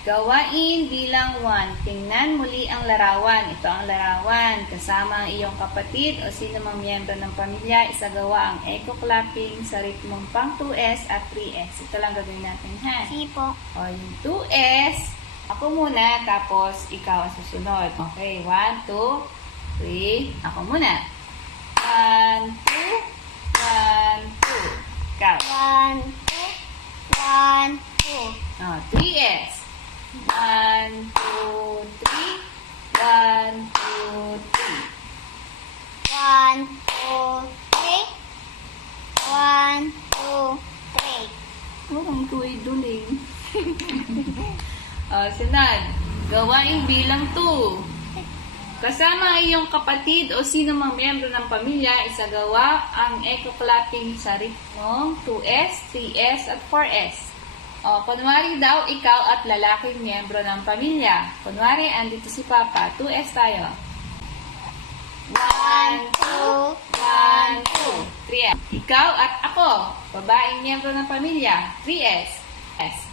Gawain bilang 1. Tingnan muli ang larawan. Ito ang larawan. Kasama ang iyong kapatid o sino mang miyembro ng pamilya, isagawa ang echo clapping sa ritmong pang 2S at 3S. Ito lang gagawin natin, ha? Sige po. O, yung 2S, ako muna, tapos ikaw ang susunod. Okay, 1, 2, 3. Ako muna. 1, 2, 1, 2. Ikaw. 1, 2, 1, 2. O, 3S. 1, 2, 3. 1, 2, 3. 1, 2, 3. 1, 2, 3. Ang tuwi duling. Sunod. Gawain bilang 2. Kasama ang iyong kapatid o sino mang miyembro ng pamilya, isagawa ang echo clapping sa ritmong 2S, 3S, at 4S. O, kunwari daw, ikaw at lalaking miyembro ng pamilya. Kunwari, andito si Papa. 2S tayo. 1, 2, 1, 2. 3S. Ikaw at ako, babaeng miyembro ng pamilya. 3S. S.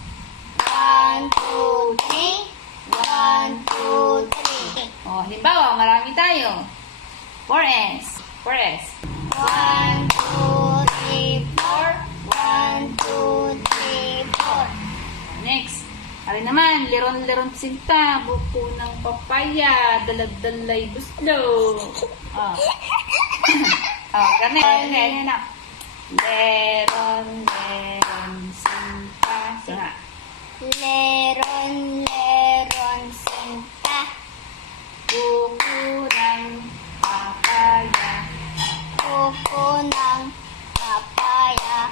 1, 2, 3. 1, 2, 3. O, halimbawa, marami tayo. 4S. 4S. 1, 2, 3, 4. 1, 2, 3, 4. Next. Ari naman, liron-liron sinta, buko ng papaya, dalag-dalay buslo. Ganyan na. Leron-leron sinta. Sana. Leron, leron, sinta. Buko ng papaya, Kuko ng papaya.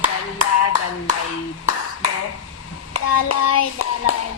dala-dalay buslo. Dalay, dalay,